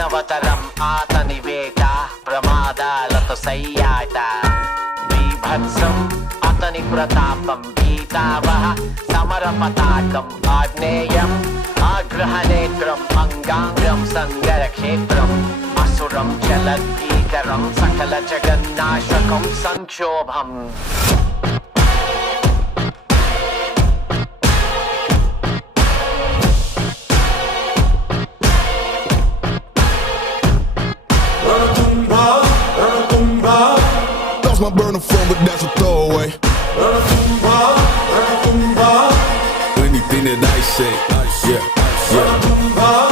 Navataram Ataniveta Pramadalata Sayata Vibhatsam Atani Pratapam Vitavaha Samarapatakam Agneyam Agrahanetram Angangram Sangarakhetram Asuram Chaladhikaram Sakala Jagannashakam Sanchobham. My burner phone, but that's a throwaway. Anything that I say, yeah, yeah.